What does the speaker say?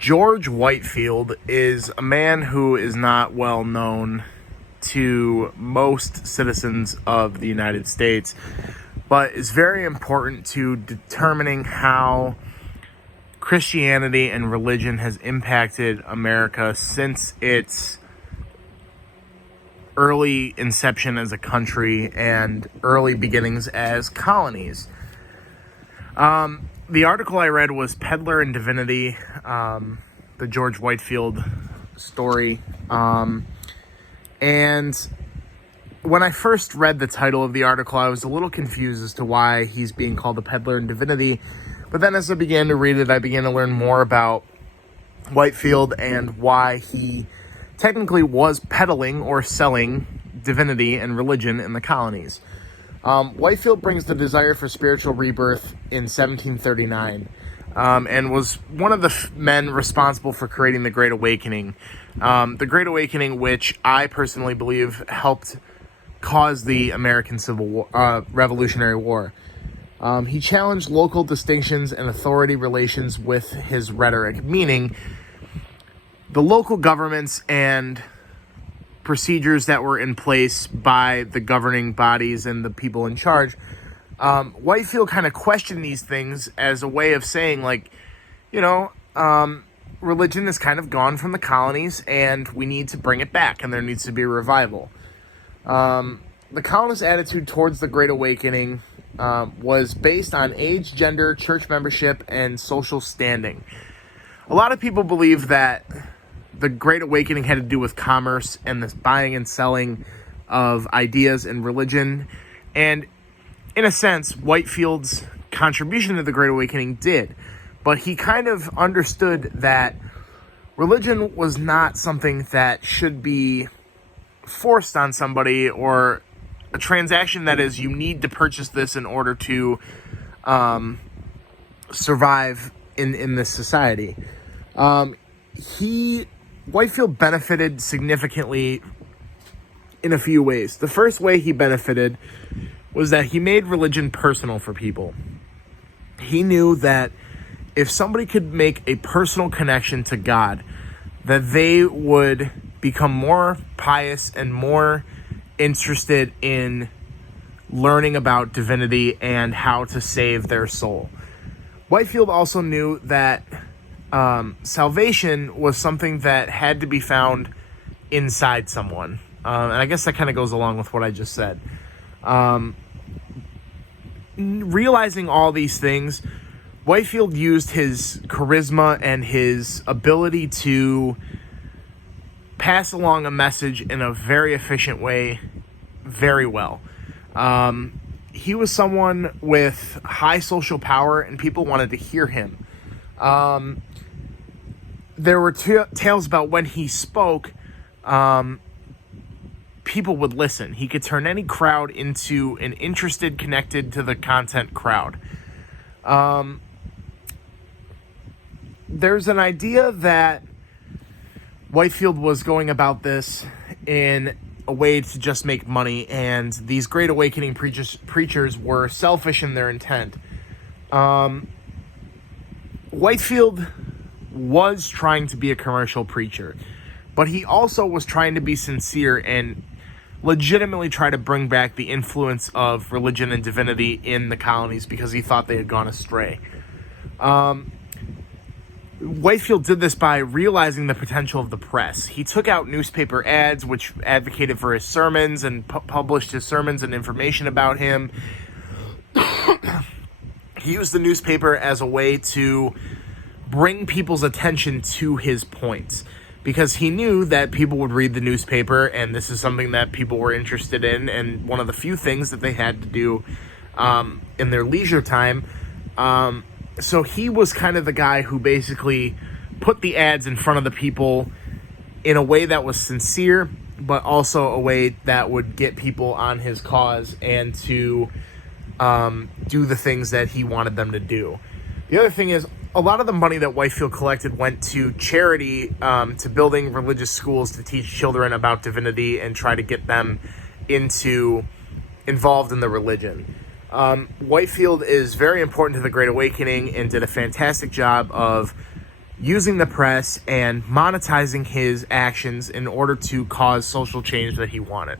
George Whitefield is a man who is not well known to most citizens of the United States, but is very important to determining how Christianity and religion has impacted America since its early inception as a country and early beginnings as colonies. The article I read was Peddler and Divinity, the George Whitefield story. And when I first read the title of the article, I was a little confused as to why he's being called the Peddler and Divinity. But then as I began to read it, I began to learn more about Whitefield and why he technically was peddling or selling divinity and religion in the colonies. Whitefield brings the desire for spiritual rebirth in 1739 and was one of the men responsible for creating the Great Awakening. The Great Awakening, which I personally believe helped cause the American Revolutionary War. He challenged local distinctions and authority relations with his rhetoric, meaning the local governments and procedures that were in place by the governing bodies and the people in charge. Whitefield kind of questioned these things as a way of saying, religion has kind of gone from the colonies and we need to bring it back and there needs to be a revival. The colonists' attitude towards the Great Awakening was based on age, gender, church membership, and social standing. A lot of people believe that the Great Awakening had to do with commerce and this buying and selling of ideas and religion. And in a sense, Whitefield's contribution to the Great Awakening did. But he kind of understood that religion was not something that should be forced on somebody, or a transaction that is, you need to purchase this in order to survive in this society. Whitefield benefited significantly in a few ways. The first way he benefited was that he made religion personal for people. He knew that if somebody could make a personal connection to God, that they would become more pious and more interested in learning about divinity and how to save their soul. Whitefield also knew that salvation was something that had to be found inside someone. And I guess that kind of goes along with what I just said. Realizing all these things, Whitefield used his charisma and his ability to pass along a message in a very efficient way very well. He was someone with high social power and people wanted to hear him. There were tales about when he spoke, people would listen. He could turn any crowd into an interested, connected to the content crowd. There's an idea that Whitefield was going about this in a way to just make money, and these Great Awakening preachers were selfish in their intent. Whitefield was trying to be a commercial preacher, but he also was trying to be sincere and legitimately try to bring back the influence of religion and divinity in the colonies because he thought they had gone astray. Whitefield did this by realizing the potential of the press. He took out newspaper ads which advocated for his sermons and published his sermons and information about him. He used the newspaper as a way to bring people's attention to his points, because he knew that people would read the newspaper, and this is something that people were interested in, and one of the few things that they had to do in their leisure time. So he was kind of the guy who basically put the ads in front of the people in a way that was sincere, but also a way that would get people on his cause and to do the things that he wanted them to do. The other thing is, a lot of the money that Whitefield collected went to charity, to building religious schools to teach children about divinity and try to get them involved in the religion. Whitefield is very important to the Great Awakening and did a fantastic job of using the press and monetizing his actions in order to cause social change that he wanted.